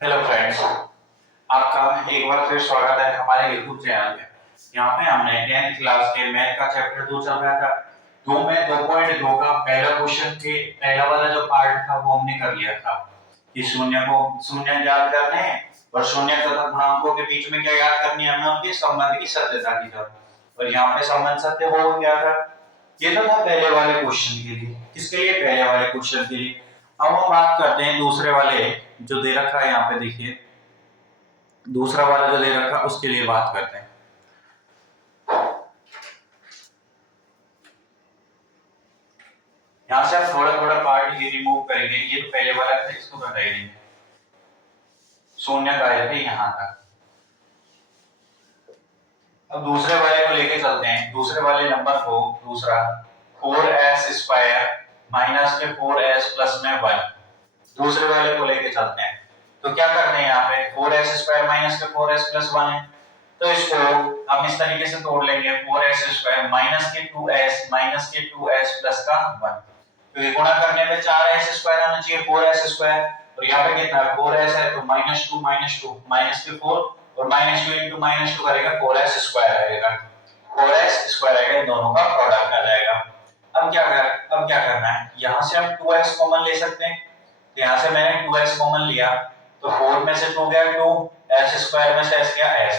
Hello friends, आपका एक बार फिर स्वागत है हमारे YouTube चैनल पे। यहाँ पे हमने 10th क्लास के मैथ का चैप्टर 2 चल रहा था। 2 में 2.2 का पहला क्वेश्चन के पहला वाला जो पार्ट था वो हमने कर लिया था कि शून्य याद करने हैं और शून्य तथा गुणांकों के बीच में क्या याद करनी है, हमें उनके संबंध की सत्यता की तरफ। और यहाँ पे संबंध सत्य हो गया था। ये तो था पहले वाले क्वेश्चन के लिए। किसके लिए? पहले वाले क्वेश्चन के लिए। अब हम बात करते हैं दूसरे वाले जो दे रखा है। यहाँ पे देखिए, दूसरा वाला जो दे रखा उसके लिए बात करते हैं। यहाँ से आप थोड़ा थोड़ा पार्ट ये रिमूव करेंगे। ये तो पहले वाला था, इसको हटा देंगे। शून्य का आया था यहाँ तक। अब दूसरे वाले को लेके चलते हैं। दूसरे वाले नंबर को, दूसरा 4s स्क्वायर माइनस के 4s प्लस में 1, दूसरे वाले को लेके चलते हैं। तो क्या करते हैं, यहाँ पे 4s स्क्वायर माइनस के 4s प्लस 1 है, तो इसको हम इस तरीके से तोड़ लेंगे। 4s स्क्वायर माइनस के 2s प्लस का 1, तो ये गुणा करने पे 4s स्क्वायर आना चाहिए 4s स्क्वायर, और यहाँ पे कितना 4s है तो -2 माइनस के 4 और -2 into -2 करेगा 4s स्क्वायर आएगा। 4s स्क्वायर आएगा, इन दोनों का प्रोडक्ट आ जाएगा। अब क्या करना है, यहाँ से हम 2s कॉमन ले सकते हैं। तो यहाँ से मैंने 2s कॉमन लिया तो 4 में से 2 गया 2, s स्क्वायर में से s गया s,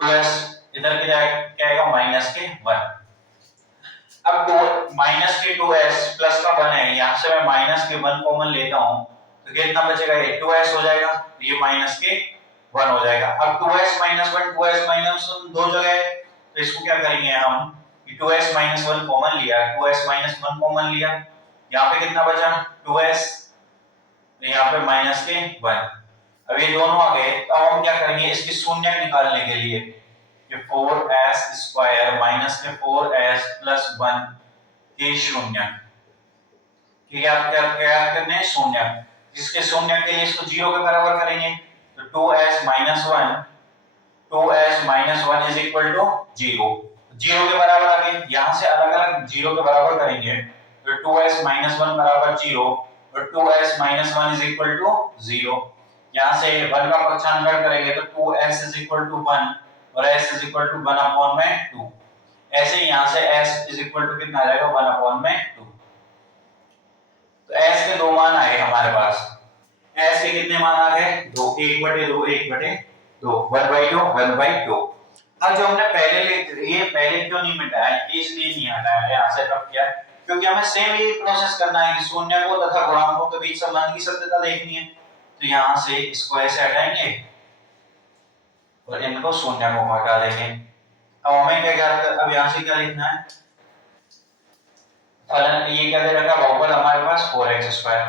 2s इधर क्या आएगा माइनस के 1। अब 2 माइनस के 2s प्लस का 1 है, यहाँ से मैं माइनस के 1 कॉमन लेता हूँ तो कितना बचेगा, ये 2s हो जाएगा, ये माइनस के 1 हो जाएगा। अब 2s माइनस 1 2s माइनस 1 दो जगह है, तो इसको क्या करेंगे हम, 2s माइनस 1 कॉमन लिया, 2s माइनस 1 कॉमन लिया, यहाँ पे कितना बचा 2s, यहाँ पे माइनस के 1। अब ये दोनों आ गए, तो अब हम क्या करेंगे, इसकी शून्य निकालने के लिए कि 4s स्क्वायर माइनस के 4s प्लस 1 के शून्य, क्या क्या क्या करने हैं, शून्य। जिसके शून्य के लिए इसको 0 के बराबर करेंगे, तो 2s minus 1 is equal to 0, 0 के बराबर आ गए। यहाँ से अलग अलग 0 के बराबर करेंगे तो 2s माइनस 1 बराबर 0 और 2s minus 1 is equal to 0। यहाँ से 1 का पक्षांतर करेंगे तो 2s इज इक्वल टू 1 और s is equal to 1 upon में 2। ऐसे ही यहाँ से s इज इक्वल टू कितना आ जाएगा, 1 अपॉन में 2। तो s के दो मान आए हमारे पास। s के कितने मान आ गए, 2, 1/2 1/2 1/2। अब जो हमने ये पहले क्यों नहीं मिटाया, ये इसलिए नहीं हटाया, यहाँ से कब किया, क्योंकि हमें सेम ये प्रोसेस करना है कि शून्य को तथा गुणांकों के बीच संबंध की सत्यता देखनी है। तो यहाँ से इसको ऐसे हटाएंगे और इनको शून्य को हटा देंगे। अब हमें क्या अब यहाँ से क्या लिखना है, फलन ये क्या दे रखा है, बहुपद हमारे पास 4x square,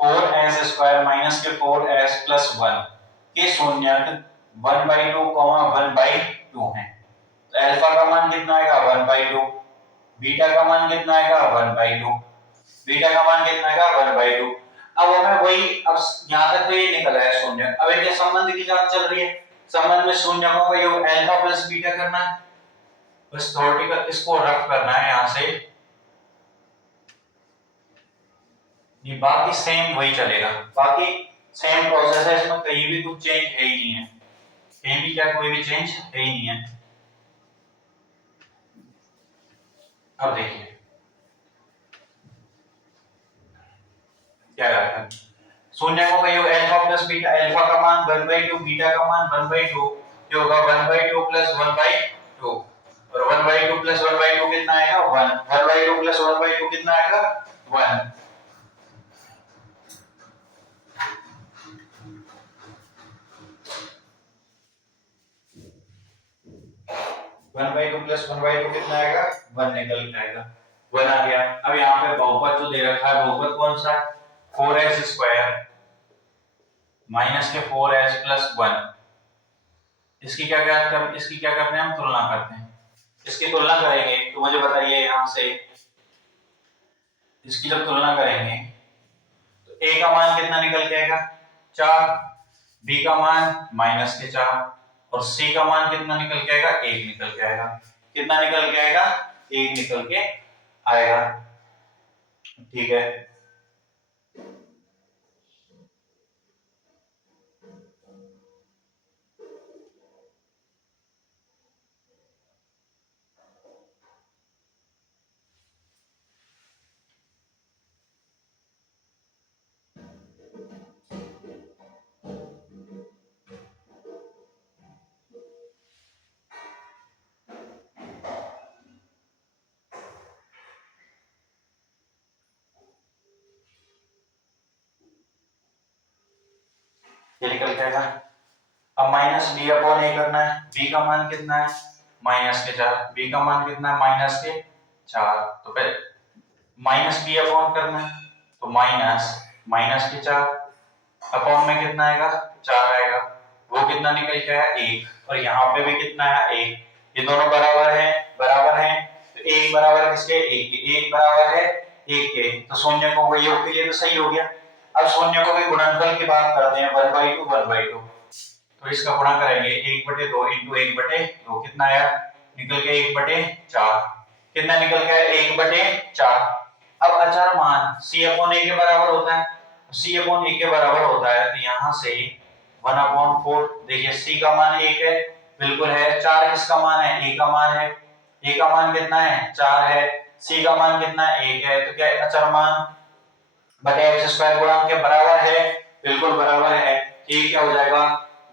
4s square minus के 4s प्लस 1 के शून्यक 1/2 1/2 है। तो अल्फा का मान कितना आएगा 1/2, बीटा का मान कितना आएगा 1/2, बीटा का मान कितना आएगा 1/2। अब हमें वही, अब यहां तक तो ये निकला है शून्य। अब इनके संबंध की जांच चल रही है, संबंध में शून्यकों का योग अल्फा प्लस बीटा करना है, बस थ्योरेटिकल इसको रफ करना है यहां से। ये बाकी सेम वही चलेगा, बाकी सेम प्रोसेस है, इसमें कहीं भी कुछ चेंज है ही नहीं है, कहीं भी क्या कोई भी चेंज है ही नहीं है। अब देखिए क्या करते हैं, शून्य को योग अल्फा प्लस बीटा, अल्फा का मान 1/2 बीटा का मान 1/2, जो होगा 1/2 प्लस 1/2 और 1/2 प्लस 1/2 कितना आएगा 1, 1/2 प्लस 1/2 कितना आएगा 1। 1/2 प्लस 1/2 कितना आएगा 1 निकल के आएगा, 1 आ गया। अब यहाँ पे बहुपद जो दे रखा है, बहुपद कौन सा, 4s स्क्वायर माइनस के 4s प्लस 1, इसकी क्या करते हैं हम, तुलना करते हैं। इसकी तुलना करेंगे तो मुझे बताइए, यहाँ से इसकी जब तुलना करेंगे तो a का मान कितना निकल के आएगा 4, b का मान माइनस के 4 और c का मान कितना निकल के आएगा 1 निकल के आएगा। कितना निकल के आएगा, 1 निकल के आएगा। ठीक है, ये निकल जाएगा। अब माइनस बी अपॉन ए करना है, बी का मान कितना है माइनस के 4, बी का मान कितना है माइनस के 4, तो पहले माइनस बी अपॉन करना है, तो माइनस माइनस के 4 अपॉन में कितना आएगा 4 आएगा, वो कितना निकल के आया 1, और यहाँ पे भी कितना आया 1, ये दोनों बराबर हैं, तो 1 बराबर किसके 1 के, 1 बराबर है 1 के, तो शून्य को वही योग के लिए तो सही हो गया। अब शून्य को भी गुणनफल की बात करते हैं 1/2 1/2, तो इसका गुणा करेंगे 1/2 इंटू 1/2 कितना आया निकल के 1/4, कितना निकल गया 1/4। अब अचर मान c अपॉन a के बराबर होता है, c अपॉन a के बराबर होता है, तो यहां से 1/4, देखिए c का मान 1 है, बिल्कुल है, 4 किसका मान है a का मान है, a का मान कितना है 4 है, c का मान कितना है 1 है, तो क्या अचर मान बटे एक्स स्क्वायर गुणा के बराबर है, बिल्कुल बराबर है, ये क्या हो जाएगा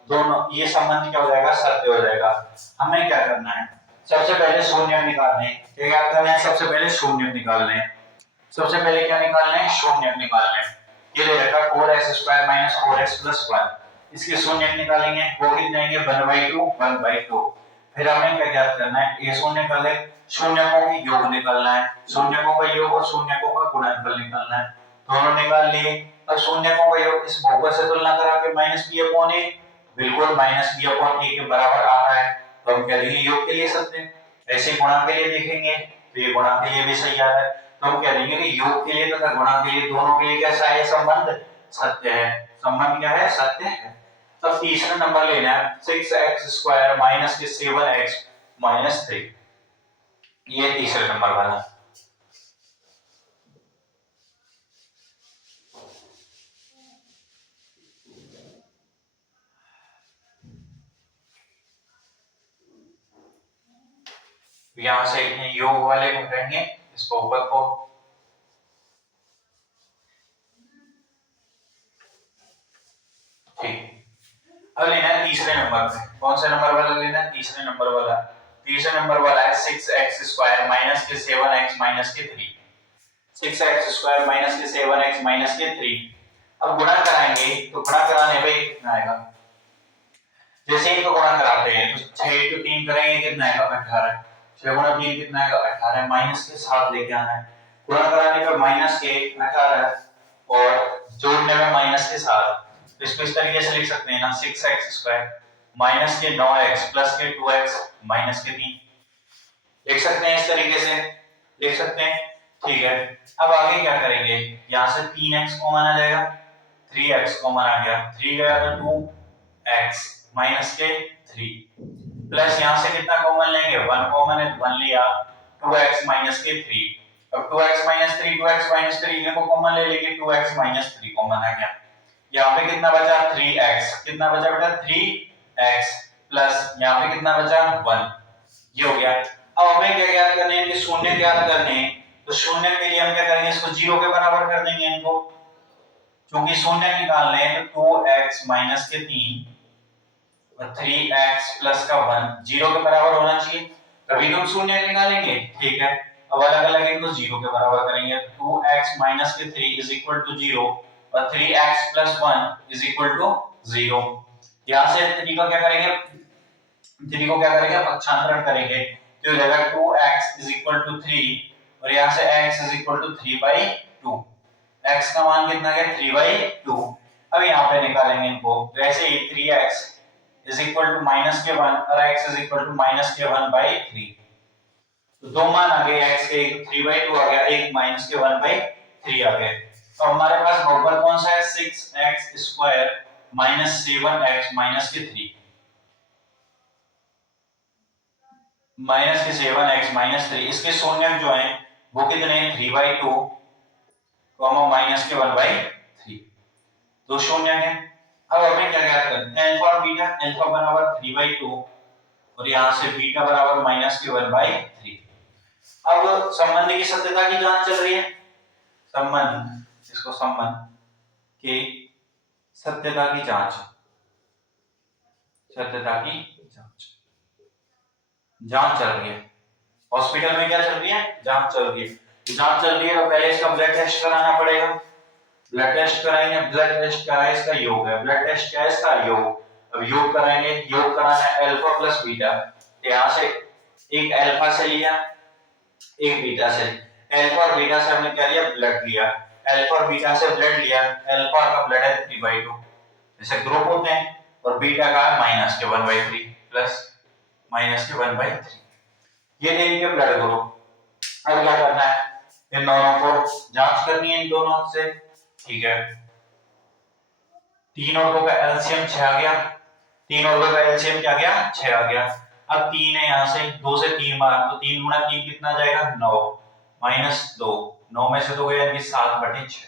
दोनों, ये संबंध क्या हो जाएगा सत्य हो जाएगा। हमें क्या करना है सबसे पहले शून्य निकालने, क्या करना है सबसे पहले शून्य निकालने, सबसे पहले क्या निकालना है शून्य निकालना है। ये ले रखा 4x² - 4x + 1, इसके शून्य निकालेंगे, वो कितने आएंगे 1/2 1/2। फिर हमें क्या ज्ञात करना है, ये शून्य का ले शून्यकों का योग निकालना है, शून्यकों का योग और शून्यकों का गुणनफल निकालना है, दोनों निकाल लिए। अब शून्यकों का योग इस बहुपद से तुलना करा के -b/a, बिल्कुल -b/a के बराबर आ रहा है, तो हम कह देंगे योग के लिए सत्य है। ऐसे गुणा के लिए देखेंगे तो ये गुणा के लिए भी सही आ रहा है, तो हम कह देंगे कि योग के लिए तथा गुणा के लिए दोनों के लिए कैसा है संबंध सत्य है, संबंध क्या है सत्य है। अब तीसरा नंबर लेना है 6x² - 7x - 3, ये तीसरे नंबर वाला। यहां से योग वाले को करेंगे इस बहुपद को, ठीक। अब लेना है तीसरे नंबर पे, कौन सा नंबर वाला लेना है तीसरे नंबर वाला, तीसरे नंबर वाला है 6x² - 7x - 3, 6x² - 7x - 3। अब गुणा कराएंगे तो गुणा कराने पे कितना आएगा, जैसे ही तो गुणा कराते हैं तो 6 * 3 करेंगे कितना आएगा 18, 6 × 3 कितना आएगा 18, माइनस के साथ लेके आना है, गुणा कराने पर माइनस के 18 और जोड़ने में माइनस के साथ, तो इसको इस तरीके से लिख सकते हैं ना 6x² माइनस के 9x प्लस के 2x माइनस के 3, लिख सकते हैं इस तरीके से, लिख सकते हैं, ठीक है। अब आगे क्या करेंगे, यहां से 3x कॉमन आ जाएगा, 3x कॉमन आ गया, 3 गया तो 2x माइनस के 3 प्लस यहां से कितना कॉमन लेंगे 1 कॉमन है, 1 लिया, 2x माइनस के 3, अब 2x माइनस 3 2x माइनस 3 इनको कॉमन ले लेंगे, 2x माइनस 3 कॉमन आ गया, यहाँ पे कितना बचा 3x, कितना बचा बेटा 3x प्लस यहाँ पे कितना बचा 1, ये हो गया। अब हमें क्या ज्ञात करने हैं कि शून्य ज्ञात करने हैं, तो शून्य के लिए हम क्या करेंगे इसको 0 के बराबर कर देंगे इनको, क्योंकि शून्य निकालने हैं तो 2x माइनस के 3 और 3x प्लस का 1 0 के बराबर होना चाहिए, तभी तो हम शून्य निकालेंगे, ठीक है। अब अलग अलग इनको 0 के बराबर करेंगे, 2x माइनस के 3 इज इक्वल टू 0 और 3x plus 1 is equal to 0। यहां से 3 को क्या करेंगे, 3 को क्या करेंगे पक्षांतरण करेंगे, तो हो जाएगा 2x इज इक्वल टू 3 और यहां से x is equal to 3/2, x का मान कितना है 3/2। अब यहां पे निकालेंगे इनको, तो ऐसे ही 3x is equal to -1 और x is equal to -1/3, तो दो मान आ गए x के, एक 3/2 आ गया, एक -1/3 आ गए। तो हमारे पास बहुपद कौन सा है 6x² - 7x - 3, -7x - 3, इसके शून्य जो हैं वो कितने हैं 3/2 -1/3, दो शून्य है। अब हमें क्या ज्ञात करना है अल्फा और बीटा, अल्फा बराबर 3/2 और यहां से बीटा बराबर -1/3। अब संबंध की सत्यता की जांच चल रही है, संबंध, इसको संबंध की सत्यता की जांच, सत्यता की जांच, जांच चल रही है हॉस्पिटल में, क्या चल रही है जांच चल रही है, जांच चल रही है तो पहले इसका ब्लड टेस्ट कराना पड़ेगा, ब्लड टेस्ट कराएंगे, ब्लड टेस्ट क्या है इसका योग है, ब्लड टेस्ट क्या है इसका योग। अब योग कराएंगे, योग कराना है अल्फा प्लस बीटा, यहाँ से एक अल्फा से लिया एक बीटा से, अल्फा और बीटा से हमने क्या लिया ब्लड लिया, अल्फा और बीटा से ब्लड लिया, अल्फा का ब्लड है 3/2 जैसे ग्रुप होते हैं, और बीटा का है माइनस के 1/3 प्लस माइनस के 1/3, ये दे दिए ब्लड ग्रुप। अब क्या करना है, इन दोनों को जांच करनी है इन दोनों से, ठीक है। 3 और 2 का एलसीएम 6 आ गया, 3 और 2 का एलसीएम क्या आ गया 6 आ गया। अब 3 है यहाँ से 2 से 3 बार, तो 3 गुणा 3 कितना जाएगा 9 माइनस 2, 9 में से 2 गया यानी 7/6,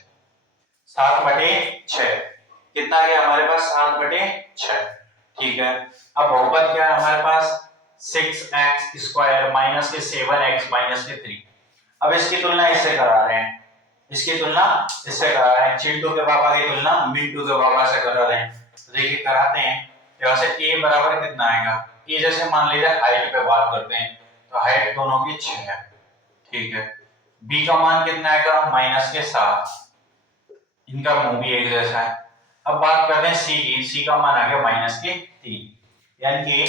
7/6 कितना आ गया हमारे पास 7/6, ठीक है। अब बहुपद क्या है हमारे पास 6x² माइनस के 7x माइनस के 3। अब इसकी तुलना इससे करा रहे हैं, इसकी तुलना इससे करा रहे हैं, चिंटू के पापा की तुलना मिंटू के पापा से करा रहे हैं। तो देखिए कराते हैं, यहाँ से a बराबर कितना आएगा, a जैसे मान लीजिए हाइट पे बात करते हैं, तो हाइट दोनों की 6 है, ठीक है। b का मान कितना आएगा माइनस के 7, इनका मुंह भी एक जैसा है। अब बात करते हैं c की, c का मान आ गया माइनस के 3, यानी कि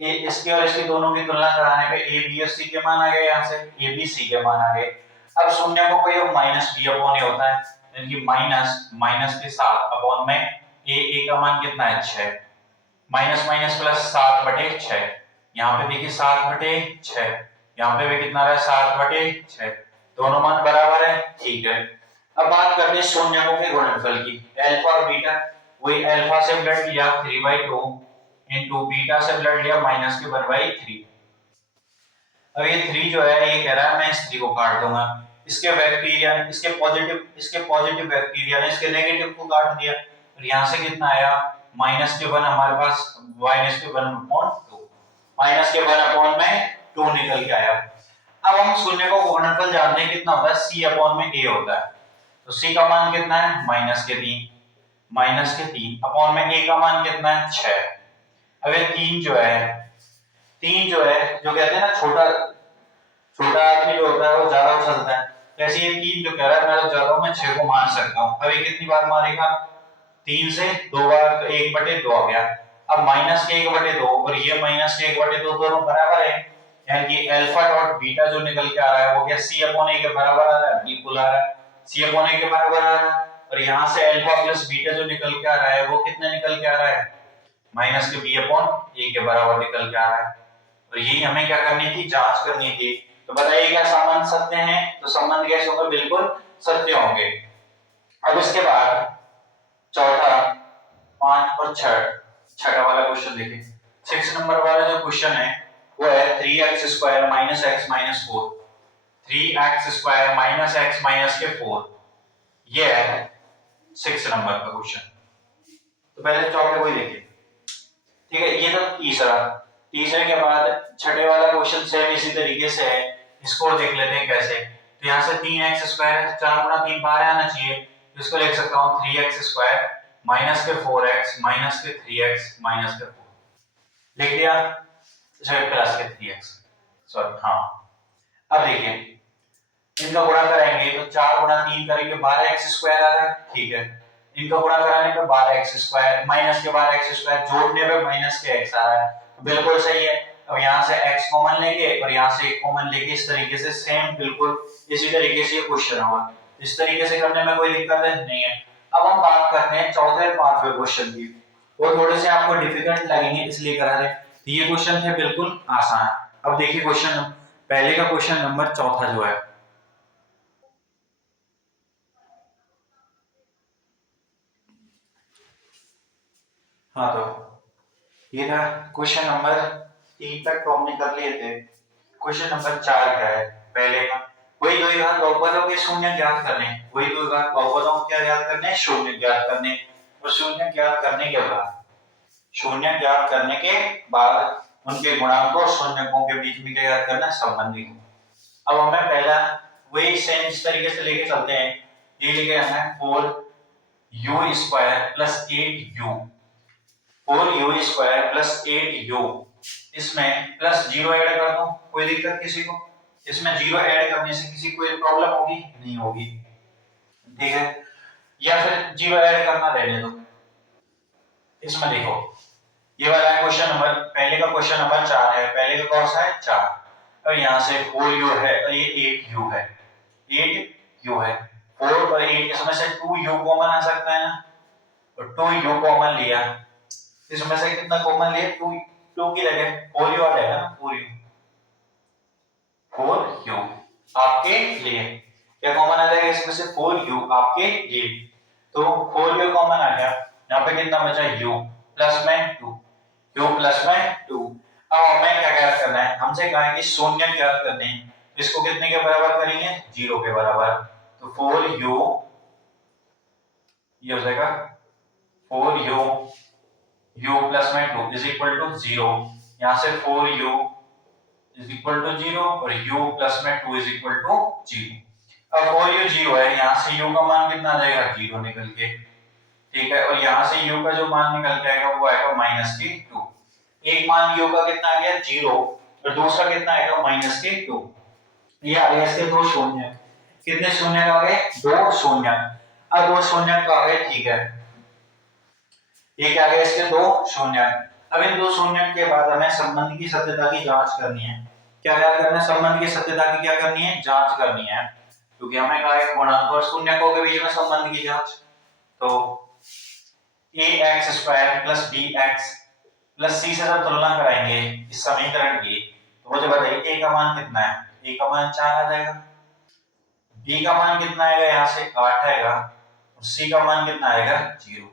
इसके और इसके दोनों की तुलना कराने पे a b और c के मान आ गए, यहाँ से a b c के मान आ गए। अब शून्य को कोई माइनस b अपॉन ए होता है, यानी कि माइनस के 7 अपॉन में a का मान कितना है 6, माइनस माइनस प्लस 7/6, यहाँ पे देखिए 7/6, यहाँ पे भी कितना है 7/6, दोनों मान बराबर है, ठीक है। अब बात करते हैं शून्यकों के गुणनफल की, अल्फा और बीटा, वही अल्फा से ब्लड लिया 3/2 इनटू बीटा से ब्लड लिया माइनस के 1/3। अब ये 3 जो है ये कह रहा है मैं इस 3 को काट दूंगा, इसके बैक्टीरिया इसके पॉजिटिव बैक्टीरिया ने इसके नेगेटिव को काट दिया, और यहां से कितना आया माइनस के 1 हमारे पास माइनस के 1/2, माइनस के 1 अपॉन में 2 निकल के आया। अब हम शून्य को गुणनफल जानते हैं कितना होता है c अपॉन में a होता है, तो c का मान कितना है माइनस के 3 अपॉन में a का मान कितना है 6। अब ये 3 जो है जो कहते हैं ना छोटा छोटा आदमी जो होता है वो ज्यादा उछलता है, जैसे ये 3 जो कह रहा है मैं तो ज्यादा हूं, मैं 6 को मार सकता हूं। अब ये कितनी बार मारेगा 3 से 2 बार, तो 1/2 आ गया। अब माइनस के 1/2 और ये माइनस के 1/2 दोनों बराबर है, यानी कि अल्फा डॉट बीटा जो निकल के आ रहा है वो क्या c अपॉन a के बराबर आ रहा है, बिल्कुल आ रहा है, c अपॉन a के बराबर आ रहा है। और यहां से अल्फा प्लस बीटा जो निकल के आ रहा है वो कितना निकल के आ रहा है माइनस के b अपॉन a के बराबर निकल के आ रहा है। और यही हमें क्या करनी थी जांच करनी थी। तो बताइए क्या संबंध सत्य हैं, तो संबंध कैसे होंगे बिल्कुल सत्य होंगे। अब इसके बाद चौथा 5 और 6 वाला क्वेश्चन देखिए, 6 नंबर वाला जो क्वेश्चन है वो है 3x² minus x minus 4, 3x² minus x minus के 4, ये है 6 नंबर का क्वेश्चन। तो पहले चौथे को ही देखिए, ठीक है। ये तो तीसरे के बाद छठे वाला क्वेश्चन सेम इसी तरीके से है, इसको देख लेते हैं कैसे। तो यहाँ से 3x² है, 4 गुणा 3 बाहर आना चाहिए, तो इसको लिख सकता हूँ 3x² माइनस के 4x माइनस के 3x माइनस के 4, लिख दिया, प्लस के 3x, सॉरी हाँ। अब देखिए इनका गुणा करेंगे तो 4 गुणा 3 करेंगे 12x² आ रहा है, ठीक है। इनका गुणा कराने पे 12x² माइनस के 12x² जोड़ने पे माइनस के x आ रहा है, बिल्कुल सही है। अब यहाँ से x कॉमन लेंगे और यहाँ से एक कॉमन लेके इस तरीके से सेम बिल्कुल इसी तरीके से ये क्वेश्चन होगा, इस तरीके से करने में कोई दिक्कत नहीं है। अब हम बात करते हैं चौथे और पांचवें क्वेश्चन की, वो थोड़े से आपको डिफिकल्ट लगेंगे इसलिए करा रहे हैं, ये क्वेश्चन थे बिल्कुल आसान। अब देखिए क्वेश्चन पहले का क्वेश्चन नंबर चौथा जो है, हाँ तो ये था क्वेश्चन नंबर 3 तक तो हमने कर लिए थे। क्वेश्चन नंबर 4 क्या है पहले का, वही दो घात बहुपदों के शून्य ज्ञात करने, वही दो घात बहुपदों को क्या ज्ञात करने शून्य ज्ञात करने, और शून्य ज्ञात करने के बाद उनके गुणांकों और शून्यकों के बीच में क्या ज्ञात करना संबंधी को। अब हमें पहला वही सेम इस तरीके से लेके चलते हैं, ये लेके आना है 4u² plus 8u, 4u² plus 8u, इसमें प्लस 0 ऐड कर दो, कोई दिक्कत किसी को, इसमें 0 ऐड करने से किसी को प्रॉब्लम होगी नहीं होगी, ठीक है। या फिर जीरो ऐड करना रहने दो। इसमें देखो ये वाला है क्वेश्चन नंबर, पहले का क्वेश्चन नंबर 4 है, पहले का कौन सा है 4। अब यहाँ से 4u है और ये 8u है, 8u है, 4 और 8 इसमें से 2u कॉमन आ सकता है ना, और 2u कॉमन लिया, इसमें से कितना कॉमन लिया 2, 2 की जगह 4u आ जाएगा ना, 4u आपके लिए, क्या कॉमन आ जाएगा इसमें से 4u आपके लिए, तो 4u कॉमन आ गया, यहाँ पे कितना बचा u प्लस में 2, u प्लस में 2। अब हमें क्या ज्ञात करना है, हमसे कहा है कि शून्य ज्ञात करने हैं, इसको कितने के बराबर करेंगे 0 के बराबर, तो 4u ये हो जाएगा 4u u प्लस में 2 इज इक्वल टू 0, यहां से 4u इज इक्वल टू 0 और u प्लस में 2 इज इक्वल टू 0। अब 4u 0 है, यहां से u का मान कितना आ जाएगा 0 निकल के, ठीक है, और यहां से u का जो मान निकल के आएगा वो आएगा -2। एक मान u का कितना आ गया 0 और दूसरा कितना आएगा -2। ये आ गया इसके दो शून्य, कितने शून्य आ गए दो शून्य। अब दो शून्य आ गए, ठीक है, ये क्या गया इसके दो शून्य। अब इन दो शून्य के बाद हमें संबंध की सत्यता की जांच करनी है। क्या याद करना है, संबंध की सत्यता की क्या करनी है जांच करनी है, क्योंकि हमें कहा है गुणांक और शून्यकों के बीच में संबंध की जांच। तो ax² + bx + c से जब तुलना कराएंगे इस समीकरण की, तो मुझे बताइए a का मान कितना है, a का मान 4 आ जाएगा, b का मान कितना आएगा यहाँ से 8 आएगा, और c का मान कितना आएगा 0।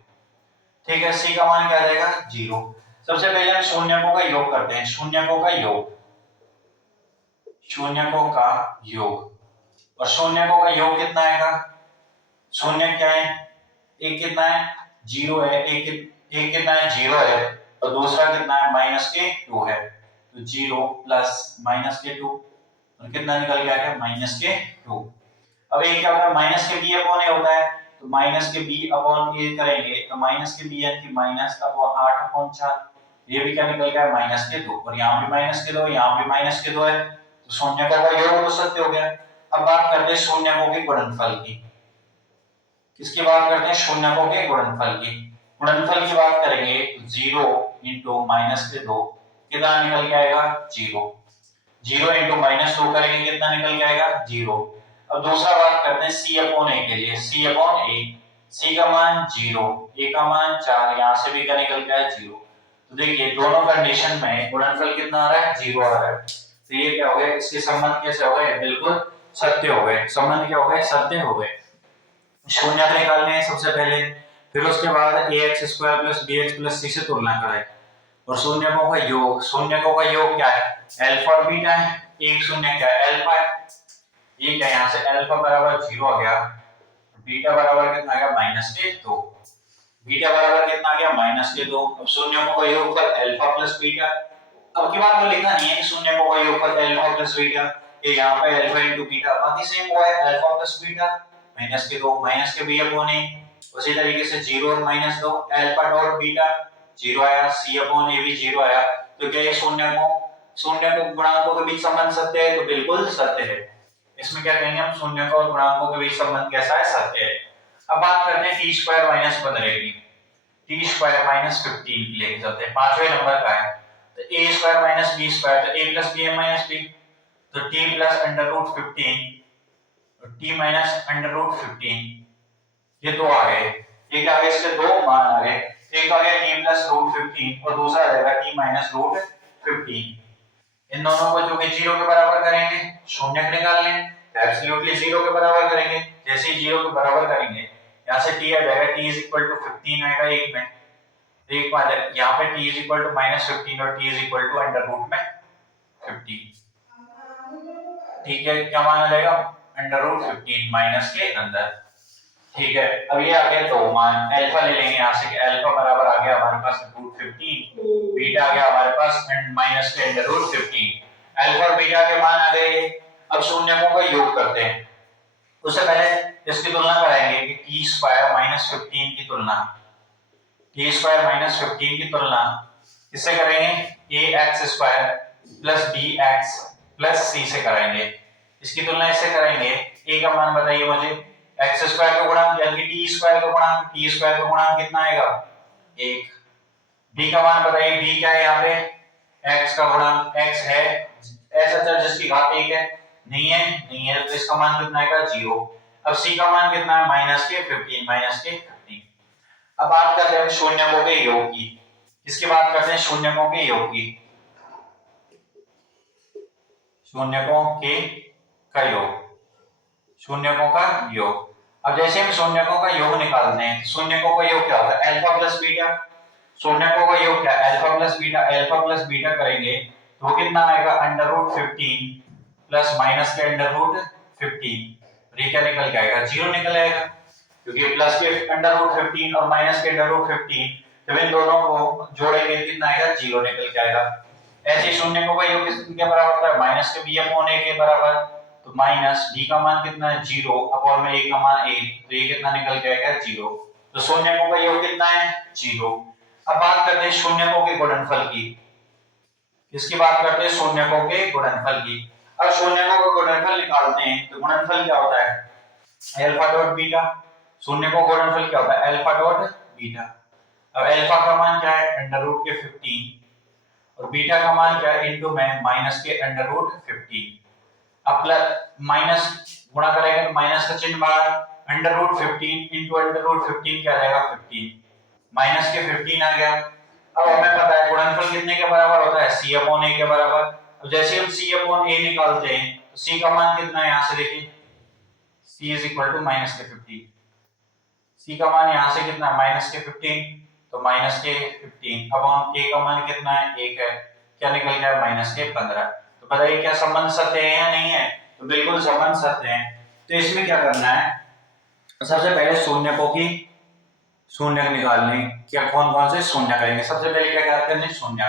ठीक है, c का मान क्या आ जाएगा 0। सबसे पहले हम शून्यकों का योग करते हैं, शून्यकों का योग, शून्यकों का योग, और शून्यकों का योग कितना आएगा, शून्य क्या है, एक कितना है 0 है, एक कितना है 0 है, और दूसरा कितना है -2 है, तो 0 प्लस -2 और कितना निकल के आ गया -2। अब ये क्या होता है -b/a होता है, तो -b/a करेंगे तो -b यानी कि -8/4, ये भी क्या निकल गया -2, और यहाँ भी -2, यहाँ भी -2 है, तो शून्यकों का योग तो सत्य हो गया। अब बात करते हैं शून्यकों के गुणनफल की, किसकी बात करते हैं शून्यकों के गुणनफल की, गुणनफल की बात करेंगे तो 0 * -2 कितना निकल के आएगा 0, 0 * -2 करेंगे कितना निकल के आएगा 0। अब दूसरा बात करते हैं c/a के लिए, c/a, c का मान 0, a का मान 4, यहां से भी क्या निकल के आया 0। तो देखिए दोनों कंडीशन में गुणनफल कितना आ रहा है 0 आ रहा है, तो ये क्या हो गया, इसके संबंध कैसे हो गए बिल्कुल सत्य हो गए, संबंध क्या हो गए सत्य हो गए। शून्य निकालने हैं सबसे पहले, फिर उसके बाद ax² + bx + c से तुलना कराएं, और शून्यकों का योग, शून्यकों का योग क्या है अल्फा और बीटा है, एक शून्य क्या है अल्फा है, ये क्या यहां से अल्फा बराबर 0 आ गया, बीटा बराबर कितना आ गया -2, बीटा बराबर कितना आ गया -2। अब शून्यकों का योगफल अल्फा प्लस बीटा, अब की बार में लिखना नहीं है कि शून्यकों का योगफल अल्फा प्लस बीटा, ये यहां पे अल्फा * बीटा बाकी सेम हुआ है अल्फा प्लस बीटा -2 उसी तरीके से 0 और -2 अल्फा डॉट बीटा 0 आया, c/a भी 0 आया, तो क्या ये शून्यकों गुणांकों के बीच संबंध सत्य है, तो बिल्कुल सत्य है। इसमें क्या कहेंगे हम शून्यकों और गुणांकों के बीच संबंध कैसा है सत्य है। अब बात करते हैं t² - 15 की, t² - 15 की लेके चलते हैं, पांचवें नंबर का है, तो a² - b² तो a + b b, तो t + √15 और t - √15 ये दो आ गए, ये क्या आ गए इसके दो मान आ गए, एक आ गया t + √15 और दूसरा आ जाएगा t - √15। इन दोनों को जो कि 0 के बराबर करेंगे शून्य निकाल लें, एब्सोल्युटली 0 के बराबर करेंगे, जैसे ही 0 के बराबर करेंगे यहां से t आ जाएगा, t = 15 आएगा एक में, एक बार यहां पे t = -15 और t √ में 50, ठीक है, क्या मान आ जाएगा √15 माइनस के अंदर, ठीक है। अब ये आ गया तो मान अल्फा ले लेंगे यहां से कि अल्फा बराबर आ गया हमारे पास √15, बीटा आ गया हमारे पास माइनस के √15, अल्फा और बीटा के मान आ गए। अब शून्यकों का योग करते हैं, उससे पहले इसकी तुलना कराएंगे कि t² - 15 की तुलना, t² - 15 की तुलना किससे करेंगे ax² + bx + c से कराएंगे, इसकी तुलना इससे करेंगे, a का मान बताइए मुझे एक्स स्क्वायर का गुणांक यानी टी स्क्वायर का गुणांक, टी स्क्वायर का गुणांक कितना आएगा 1। b का मान बताइए, b क्या है यहाँ पे, x का गुणांक, x है ऐसा चर जिसकी घात 1 है, नहीं है, नहीं है, तो इसका मान कितना आएगा 0। अब c का मान कितना है माइनस के 15। अब बात करते हैं शून्यकों के योग की। किसकी बात करते हैं, शून्यकों के योग की, शून्यकों के का योग, शून्यकों का योग। अब जैसे हम शून्यकों का योग निकालते हैं, शून्यकों का योग क्या होता है अल्फा प्लस बीटा, शून्यकों का योग क्या है alpha plus beta, alpha plus beta करेंगे तो कितना आएगा अंडर रूट 15 प्लस माइनस के अंडर रूट 15, ये क्या निकल के आएगा 0 निकल आएगा, क्योंकि प्लस के अंडर रूट 15 और माइनस के अंडर रूट 15 जब इन दोनों को जोड़ेंगे कितना आएगा 0 निकल के आएगा। ऐसे शून्यकों का योग किसके बराबर होता है माइनस के b अपॉन a के बराबर, तो माइनस b का मान कितना है 0 अपॉन में a का मान 1, तो ये कितना निकल के आएगा 0। तो शून्यकों का योग कितना है 0। अब बात करते हैं शून्यकों के गुणनफल की। किसकी बात करते हैं शून्यकों के गुणनफल की। अब शून्यकों का गुणनफल निकालते हैं तो गुणनफल क्या होता है अल्फा डॉट बीटा, शून्यकों का गुणनफल क्या होता है अल्फा डॉट बीटा। अब अल्फा का मान क्या है अंडर रूट के 15 और बीटा का मान क्या है इनटू में माइनस के अंडर रूट 15। अब प्लस माइनस गुणा करेंगे तो माइनस का चिन्ह बाहर, under root 15 into under root 15 क्या आएगा 15, माइनस के 15 आ गया। अब हमें पता है गुणनफल कितने के बराबर होता है c अपॉन a के बराबर। अब जैसे हम c अपॉन a निकालते हैं तो c का मान कितना है यहाँ से देखिए c is equal to minus के 15, c का मान यहाँ से कितना है माइनस के 15, तो माइनस के 15 अपॉन a का मान कितना है 1 है, क्या निकल गया माइनस के 15। तो बताइए क्या संबंध सत्य है या नहीं है, तो बिल्कुल संबंध सत्य है। तो इसमें क्या करना है सबसे पहले शून्यकों की शून्य निकालने, क्या कौन कौन से शून्य करेंगे। सबसे पहले क्या ज्ञात करने शून्य,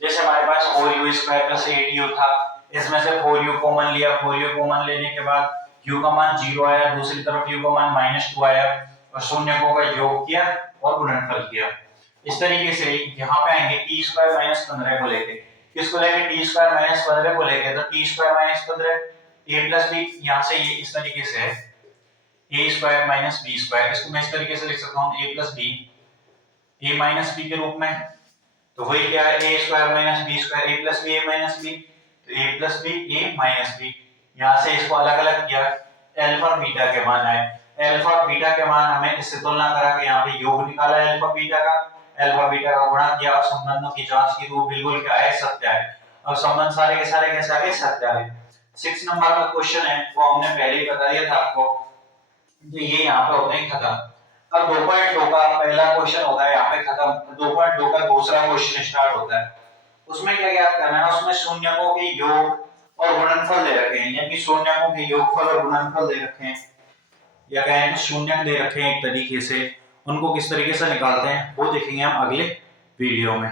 जैसे हमारे पास 4u स्क्वायर प्लस 8u था, इसमें से 4u कॉमन लिया, 4u कॉमन लेने के बाद u का मान 0 आया, दूसरी तरफ u का मान -2 आया और शून्यकों का योग किया और गुणनफल किया। इस तरीके से यहाँ पे आएंगे t स्क्वायर माइनस 15 को लेके, किसको लेके t स्क्वायर माइनस 15 को लेके, तो t square minus 15 a plus b, यहाँ से ये इस तरीके से है a square minus b square, इसको मैं इस तरीके से लिख सकता हूँ a plus b, a minus b के रूप में, तो वही क्या है a square minus b square, a plus b a minus b, तो a plus b a minus b। यहाँ से इसको अलग अलग किया, अल्फा बीटा के मान आए, अल्फा बीटा के मान हमें इससे तुलना करा के यहाँ पे योग निकाला अल्फा बीटा का, अल्फा बीटा का गुणा किया और संबंधों की जांच की तो बिल्कुल क्या है सत्य है, और संबंध सारे के सारे कैसे आ गए सत्य आ गए। 6 नंबर का क्वेश्चन है वो हमने पहले ही बता दिया था आपको, तो ये यहाँ पे होते हैं खत्म। अब 2.2 का पहला क्वेश्चन होता है यहाँ पे खत्म, 2.2 का दूसरा क्वेश्चन स्टार्ट होता है। उसमें क्या ज्ञात करना है, उसमें शून्यकों के योग और गुणनफल दे रखे हैं, यानी शून्यकों के योगफल और गुणनफल दे रखे हैं, या कहें कि शून्यक दे रखे हैं एक तरीके से, उनको किस तरीके से निकालते हैं वो देखेंगे हम अगले वीडियो में।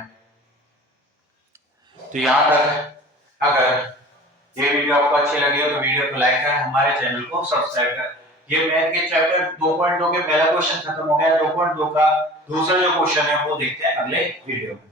तो यहाँ तक अगर ये वीडियो आपको अच्छी लगी हो तो वीडियो को लाइक करें, हमारे चैनल को सब्सक्राइब करें। ये मैथ के चैप्टर 2.2 के पहला क्वेश्चन खत्म हो गया, 2.2 का दूसरा जो क्वेश्चन है वो देखते हैं अगले वीडियो में।